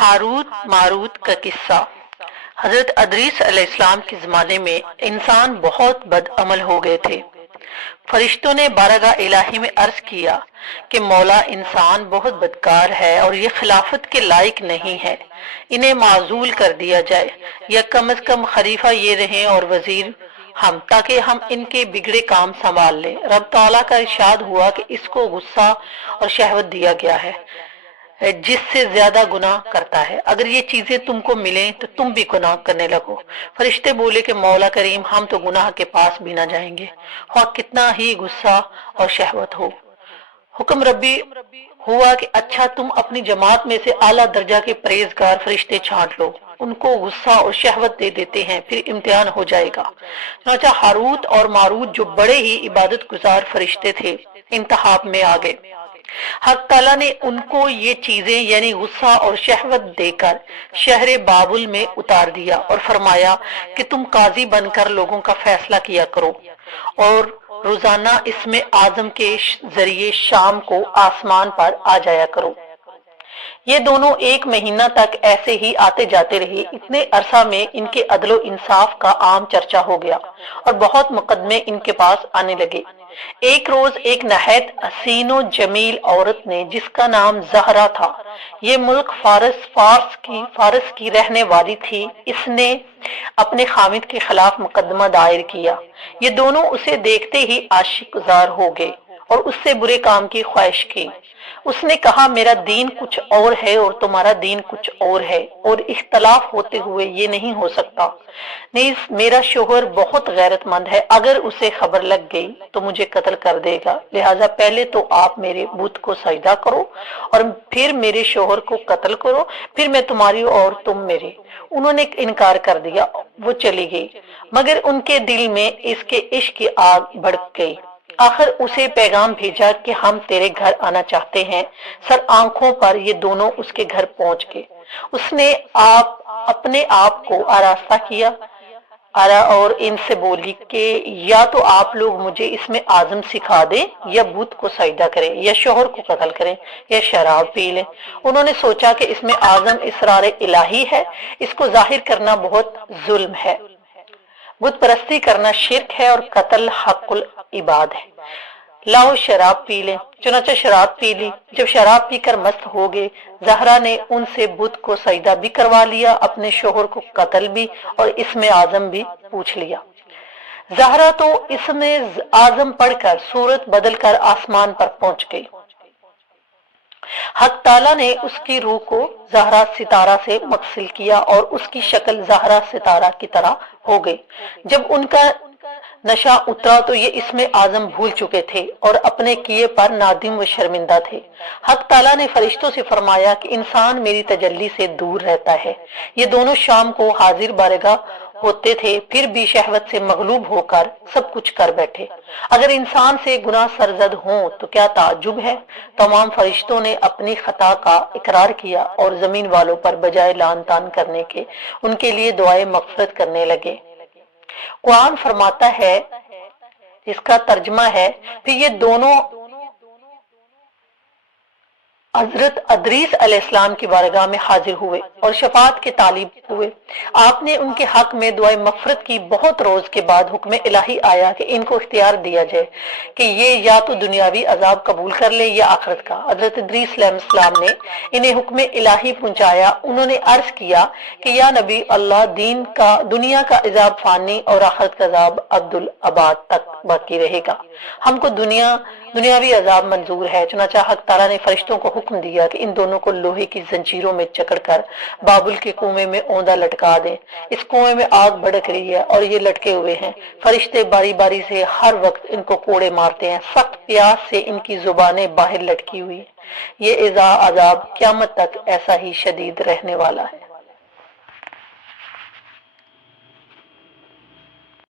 Harut Marut کا قصہ۔ حضرت ادریس علیہ السلام کے زمانے میں انسان بہت بد عمل ہو گئے تھے۔ فرشتوں نے بارگاہ الہی میں عرض کیا کہ مولا، انسان بہت بدکار ہے اور یہ خلافت کے لائق نہیں ہے، انہیں معزول کر دیا جائے، یا کم از کم خلیفہ یہ رہیں اور وزیر ہم، تاکہ ہم ان کے بگڑے کام سنبھال لیں۔ رب تعالیٰ کا ارشاد ہوا کہ اس کو غصہ اور شہوت دیا گیا ہے جس سے زیادہ گناہ کرتا ہے، اگر یہ چیزیں تم کو ملیں تو تم بھی گناہ کرنے لگو۔ فرشتے بولے کہ مولا کریم، ہم تو گناہ کے پاس بھی نہ جائیں گے، خواہ کتنا ہی غصہ اور شہوت ہو۔ حکم ربی ہوا کہ اچھا، تم اپنی جماعت میں سے اعلیٰ درجہ کے پرہیزگار فرشتے چھانٹ لو، ان کو غصہ اور شہوت دے دیتے ہیں، پھر امتحان ہو جائے گا۔ چنانچہ ہاروت اور ماروت، جو بڑے ہی عبادت گزار فرشتے تھے، انتخاب میں آ گئے۔ حق تعالیٰ نے ان کو یہ چیزیں یعنی غصہ اور شہوت دے کر شہر بابل میں اتار دیا اور فرمایا کہ تم قاضی بن کر لوگوں کا فیصلہ کیا کرو، اور روزانہ اسم اعظم کے ذریعے شام کو آسمان پر آ جایا کرو۔ یہ دونوں ایک مہینہ تک ایسے ہی آتے جاتے رہے۔ اتنے عرصہ میں ان کے عدل و انصاف کا عام چرچا ہو گیا اور بہت مقدمے ان کے پاس آنے لگے۔ ایک روز ایک نہایت حسین و جمیل عورت نے، جس کا نام زہرا تھا، یہ ملک فارس کی رہنے والی تھی، اس نے اپنے خامد کے خلاف مقدمہ دائر کیا۔ یہ دونوں اسے دیکھتے ہی عاشق زار ہو گئے اور اس سے برے کام کی خواہش کی۔ اس نے کہا، میرا دین کچھ اور ہے اور تمہارا دین کچھ اور ہے، اور اختلاف ہوتے ہوئے یہ نہیں ہو سکتا۔ نیز میرا شوہر بہت غیرت مند ہے، اگر اسے خبر لگ گئی تو مجھے قتل کر دے گا، لہٰذا پہلے تو آپ میرے بت کو سجدہ کرو اور پھر میرے شوہر کو قتل کرو، پھر میں تمہاری اور تم میرے۔ انہوں نے انکار کر دیا، وہ چلی گئی، مگر ان کے دل میں اس کے عشق کی آگ بھڑک گئی۔ آخر اسے پیغام بھیجا کہ ہم تیرے گھر آنا چاہتے ہیں۔ سر آنکھوں پر یہ دونوں اس کے گھر پہنچ گئے۔ اس نے اپنے آپ کو آراستہ کیا اور ان سے بولی کہ یا تو آپ لوگ مجھے اس میں اعظم سکھا دیں، یا بت کو سجدہ کریں، یا شوہر کو قتل کریں، یا شراب پی لیں۔ انہوں نے سوچا کہ اس میں اعظم اسرار الہی ہے، اس کو ظاہر کرنا بہت ظلم ہے، بت پرستی کرنا شرک ہے اور قتل حق العباد ہے، لاؤ شراب پی لیں۔ چنانچہ شراب پی لی۔ جب شراب پی کر مست ہو گئے، زہرا نے ان سے بت کو سجدہ بھی کروا لیا، اپنے شوہر کو قتل بھی اور اسم اعظم بھی پوچھ لیا۔ زہرا تو اسم اعظم پڑھ کر صورت بدل کر آسمان پر پہنچ گئی۔ حق تعالیٰ نے اس کی روح کو زہرا ستارہ سے منتقل کیا اور اس کی شکل زہرا ستارہ کی طرح ہو گئی۔ جب ان کا نشہ اترا تو یہ اسم اعظم بھول چکے تھے اور اپنے کیے پر نادم و شرمندہ تھے۔ حق تعالیٰ نے فرشتوں سے فرمایا کہ انسان میری تجلی سے دور رہتا ہے۔ یہ دونوں شام کو حاضر بارگاہ ہوتے تھے، پھر بھی شہوت سے مغلوب ہو کر سب کچھ کر بیٹھے۔ اگر انسان سے گناہ سرزد ہوں تو کیا تعجب ہے؟ تمام فرشتوں نے اپنی خطا کا اقرار کیا اور زمین والوں پر بجائے لعن طعن کرنے کے ان کے لیے دعائے مغفرت کرنے لگے۔ قرآن فرماتا ہے، اس کا ترجمہ ہے، پھر یہ دونوں حضرت ادریس علیہ السلام کی بارگاہ میں حاضر ہوئے اور شفاعت کے طالب ہوئے۔ آپ نے ان کے حق میں دعائے مغفرت کی۔ بہت روز کے بعد حکم الہی آیا کہ ان کو اختیار دیا جائے کہ یہ یا تو دنیاوی عذاب قبول کر لے یا آخرت کا۔ حضرت ادریس علیہ السلام نے انہیں حکم الہی پہنچایا۔ انہوں نے عرض کیا کہ یا نبی اللہ، دنیا کا عذاب فانی اور آخرت کا عذاب ابدالآباد تک باقی رہے گا، ہم کو دنیاوی عذاب منظور ہے۔ چنانچہ حق تعالیٰ نے فرشتوں کو حکم دیا کہ ان دونوں کو لوہے کی زنجیروں میں جکڑ کر بابل کے کنویں میں اوندا لٹکا دیں۔ اس کنویں میں آگ بھڑک رہی ہے اور یہ لٹکے ہوئے ہیں۔ فرشتے باری باری سے ہر وقت ان کو کوڑے مارتے ہیں، سخت پیاس سے ان کی زبانیں باہر لٹکی ہوئی ہیں۔ یہ عذاب قیامت تک ایسا ہی شدید رہنے والا ہے۔